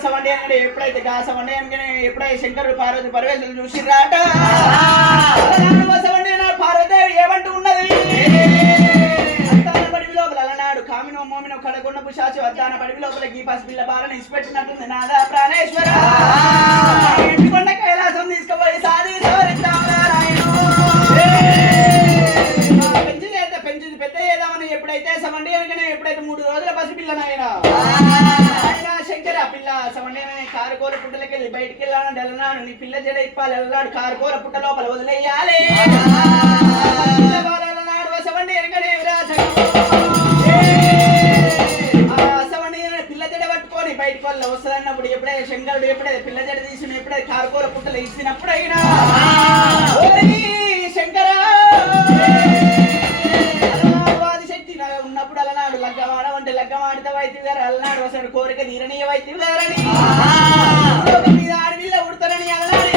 వసవండి అని ఎప్పుడైతే గాసవండి అని ఎప్పుడైతే శంకరుడు పార్వతి పరమేశ్వరులు చూసిరాట వసవండి అన్నాడు పార్వదేవి ఏమంటూ ఉన్నది పడివి లోపల అలనాడు కామినో మోమినో కడగొండ పుషాచి వద్దాన పడివి లోపల గీ పసిపిల్ల బాలను ఇసిపెట్టినట్టుంది నాదా ప్రాణేశ్వర ఎండికొండ కైలాసం తీసుకుపోయి సాధి పెంచింది పెద్ద చేద్దామని ఎప్పుడైతే సమండి అనగానే ఎప్పుడైతే 3 రోజుల పసిపిల్లనాయన శంకర పిల్ల సమండి కారుకోర పుట్టలకి వెళ్ళి బయటికి వెళ్ళాను వెళ్ళనాడు నీ పిల్ల జడ ఇప్పాలి వెళ్ళాడు కారుకోర పుట్ట లోపల వదిలేయాలి సమండి అనగానే పిల్ల జడ పట్టుకొని బయటకు వల్ల వస్తుందన్నప్పుడు ఎప్పుడైతే శంకరుడు ఎప్పుడైతే పిల్ల జడ తీసిన ఎప్పుడైతే కారుకోర పుట్టలు ఇచ్చినప్పుడు అయినా శంకర ఉన్నప్పుడు అలనాడు లగ్గమాడమంటే లగ్గమాడితే వైద్యు గారు అలనాడు అసలు కోరిక తీరనీయ వైద్యు గారని మీద ఆడవిల్ల ఉడతారని అలనాడు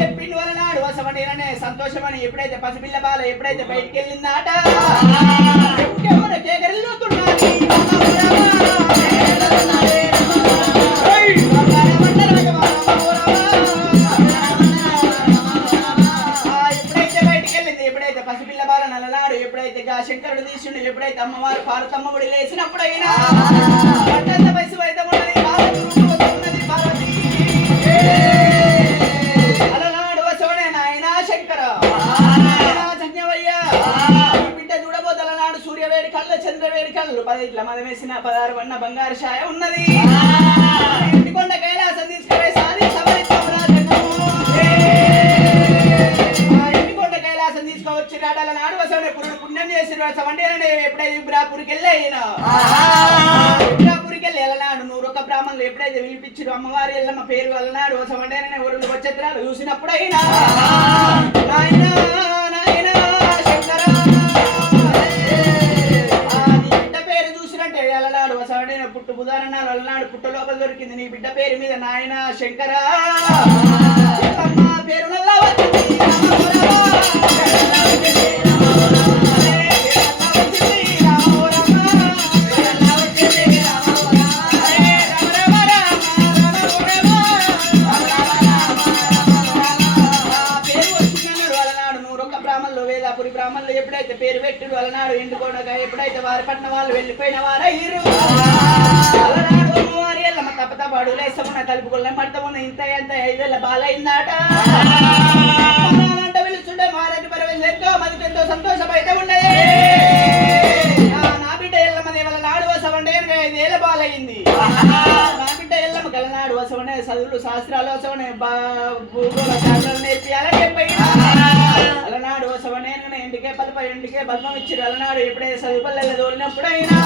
చెప్పిండు అలనాడు అసమనే సంతోషమని ఎప్పుడైతే పసిపిల్ల బాల ఎప్పుడైతే బయటికి వెళ్ళిందాట శంకరుడు తీసుండు ఎప్పుడైతే అమ్మవారు పార్వతమ్మ గుడి లేచినప్పుడైనా వయసు అయితే ఉన్నది పార్వతి అలనాడు వసవనే నాయన శంకర జన్యవయ్య బిడ్డ చూడబోతలనాడు సూర్యవేడి కళ్ళ చంద్రవేడి కళ్ళు 10 ఇట్ల మద వేసిన 16 వన్న బంగారు ఛాయ ఉన్నది ఇంటికొండ కైలాసం తీసుకుపోయి సాధి తీసుకువచ్చి రాడాల నాడు వసవనే పుణ్యం చేసిన వసవండి ఎప్పుడైతే ఇబ్రాపూర్కి వెళ్ళి వెళ్ళనాడు 101 బ్రాహ్మణులు ఎప్పుడైతే పిలిపించారు అమ్మవారి ఎల్లమ్మ పేరు వెళ్ళనాడు వసవండి ఊరులు వచ్చేత్రాలు చూసినప్పుడు అయినా శంకర నీ బిడ్డ పేరు చూసినట్టే వెళ్ళనాడు వసవండి పుట్టు బుధారన్నాడు వెళ్ళనాడు పుట్ట లోపల దొరికింది నీ బిడ్డ పేరు మీద నాయన శంకర పేరు నల్లా బ్రాహ్మణులు ఎప్పుడైతే పేరు పెట్టుడు అలనాడు ఎండుకోడగా ఎప్పుడైతే వారి పట్టిన వాళ్ళు వెళ్ళిపోయిన వారయ్యారు అలనాడు అమ్మవారి ఎల్లమ్మ తప్ప అడుగులేస్తామన్న తలుపుకున్న మడతమున్న ఇంత ఎంత 5 ఏళ్ళ బాలైందాట అంటే పిలుస్తుంటే మహారాజు పరమేశ్వరుతో మనకి ఎంతో సంతోషం అయితే ఉన్నాయి నా బిడ్డ ఎల్లమ్మ దేవల నాడు వసవండే 5 ఏళ్ళ బాలయ్యింది నా బిడ్డ ఎల్లమ్మ కలనాడు వసవనే చదువులు శాస్త్రాలు వసవనే భూగోళ శాస్త్రాలు నేర్పియాలని చెప్పి అలనాడు వసవనే ఇంటికే 10 ఇంటికే బల్మం ఇచ్చారు అలనాడు ఎప్పుడైతే చదువుపల్లె తోలినప్పుడు అయినా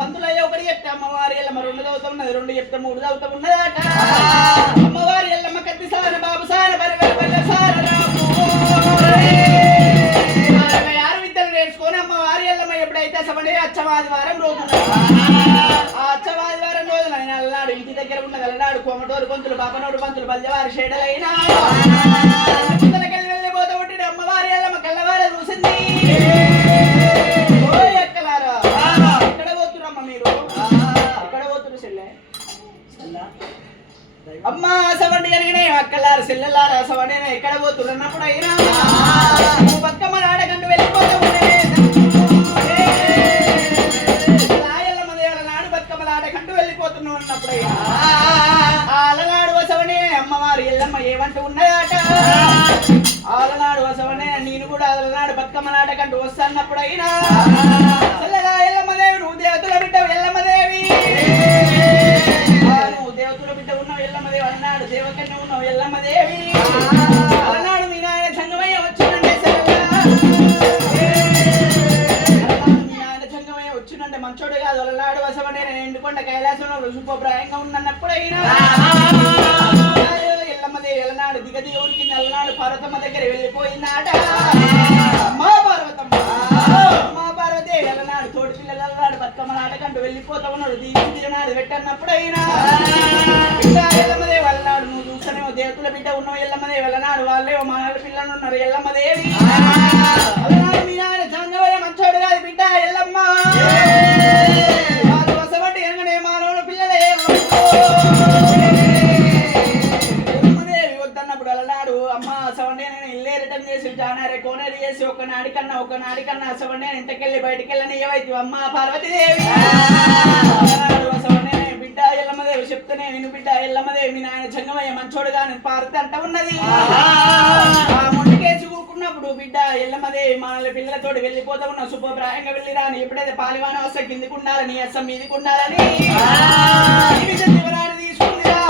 పంతులు అయ్యే ఒకటి చెప్తే అమ్మవారి ఎల్లమ్మ 2 చదువుతున్నది 2 చెప్తే 3 చదువుతూ ఉన్నదట అమ్మవారి ఎల్లమ్మ కత్తి సార బాబు సార సార 26 విద్యలు నేర్చుకొని అమ్మవారి ఎల్లమ్మ ఎప్పుడైతే సవడే అచ్చవాదివారం రోజు ఆ అచ్చవాదివారం రోజున ఆయన అలనాడు ఇంటి దగ్గర ఉన్నది అలనాడు కోమటోరు పంతులు బాపనోడు పంతులు బల్జవారి షేడలైనా వెళ్ళిపోతూ ఉంటే అమ్మవారి ఎల్లమ్మ కళ్ళవార చూసింది ఎక్కలారా ఎక్కడ పోతురమ్మ మీరు ఎక్కడ పోతురు చెల్లె అమ్మ సవండి కలిగినే అక్కలారు చెల్లెలారా సవండి ఎక్కడ పోతురు అన్నప్పుడు అయినా బతుకమ్మ నాడకంటూ వెళ్ళిపోతూ ఉంటే ఎల్లమ్మ దేవల నాడు బతుకమ్మ నాడకంటూ వెళ్ళిపోతున్నావు అన్నప్పుడు అయినా అలనాడు వసవనే అమ్మవారు ఎల్లమ్మ ఏమంటూ ఉన్నాయట ఆలనాడు వసవనే నేను కూడా అలనాడు బతుకమ్మ నాటకంటూ వస్తున్నప్పుడు అయినా ఎల్లమ్మదేవి నువ్వు దేవతల బిడ్డ ఎల్లమ్మదేవి నువ్వు దేవతల బిడ్డ ఉన్నావు ఎల్లమ్మదేవి అన్నాడు దేవకన్య ఉన్నావు ఎల్లమ్మదేవి అలనాడు మీ నాయన సంగమయ్య వచ్చిందంటే మీ నాయన సంగమయ్య వచ్చిందంటే మంచోడు కాదు అలనాడు వసవనే నేను ఎండుకొండ కైలాసంలో రుజుపోప్రాయంగా ఉన్నప్పుడు అయినా ఎల్లమ్మదేవి ఎల్లనాడు దిగది ఊరికి నల్లనాడు పార్వతమ్మ దగ్గర వెళ్ళిపోయిందాట మా పార్వతేవి ఎల్లనాడు తోటి పిల్లలు అల్లనాడు బతుకమ్మ నాటకంటూ వెళ్ళిపోతా ఉన్నాడు దిగునాడు పెట్టన్నప్పుడు అయినా ఎల్లమ్మదేవి అల్లనాడు నువ్వు చూస్తేనేమో దేవతల బిడ్డ ఉన్నావు ఎల్లమ్మదేవి వెళ్ళనాడు వాళ్ళేమో మానవుల పిల్లలు ఉన్నారు ఎల్లమ్మదేవి అల్లనాడు మీ నాయన సంగమయ్య మంచోడు కాదు బిడ్డ ఎల్లమ్మ ఒకనాడి కన్నా అసవండే ఇంటికెళ్ళి బయటికెళ్ళని ఏవైతే అమ్మ పార్వతీదేవి అసవండే బిడ్డ ఎల్లమ్మదేవి చెప్తేనే విను బిడ్డ ఎల్లమ్మదేవి మీ నాయన జంగమయ్య మంచోడుగా నేను పార్వతి అంట ఉన్నది ఆ మొండికేసి కూకున్నప్పుడు బిడ్డ ఎల్లమ్మదేవి మన పిల్లలతోటి వెళ్ళిపోతా ఉన్న శుభప్రాయంగా వెళ్ళిరా అని ఎప్పుడైతే పాలివాన వస్తే కిందికి ఉండాలని అస్సం మీదికి ఉండాలని దీవనాన్ని తీసుకుందిరా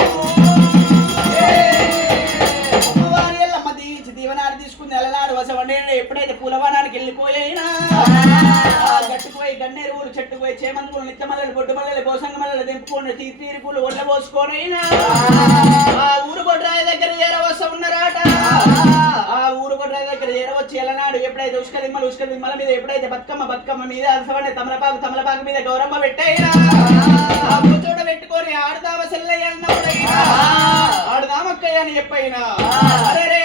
దీవనాన్ని తీసుకుంది అలనాడు వసవండే ఎప్పుడైతే పూలవనానికి వెళ్ళిపోయినా గట్టుకుపోయి గన్నేరు ఊరు చెట్టుకుపోయి చేమంతులు నిత్య మల్లెలు బొడ్డు మల్లెలు బోసంగ మల్లెలు దింపుకొని తీరు పూలు ఒళ్ళ పోసుకొనైనా ఆ ఊరు కొట్రాయి దగ్గర చేరవస్త ఉన్నారాట ఆ ఊరు కొట్రాయి దగ్గర చేరవచ్చి ఎలనాడు ఎప్పుడైతే ఉష్క దిమ్మల మీద ఎప్పుడైతే బతుకమ్మ మీద అసవండే తమలపాకు మీద గౌరమ్మ పెట్టయినా ఆ చోట పెట్టుకొని ఆడదామ సెల్లయ్య అన్నప్పుడైనా ఆడదామక్కయ్య అని చెప్పైనా అరే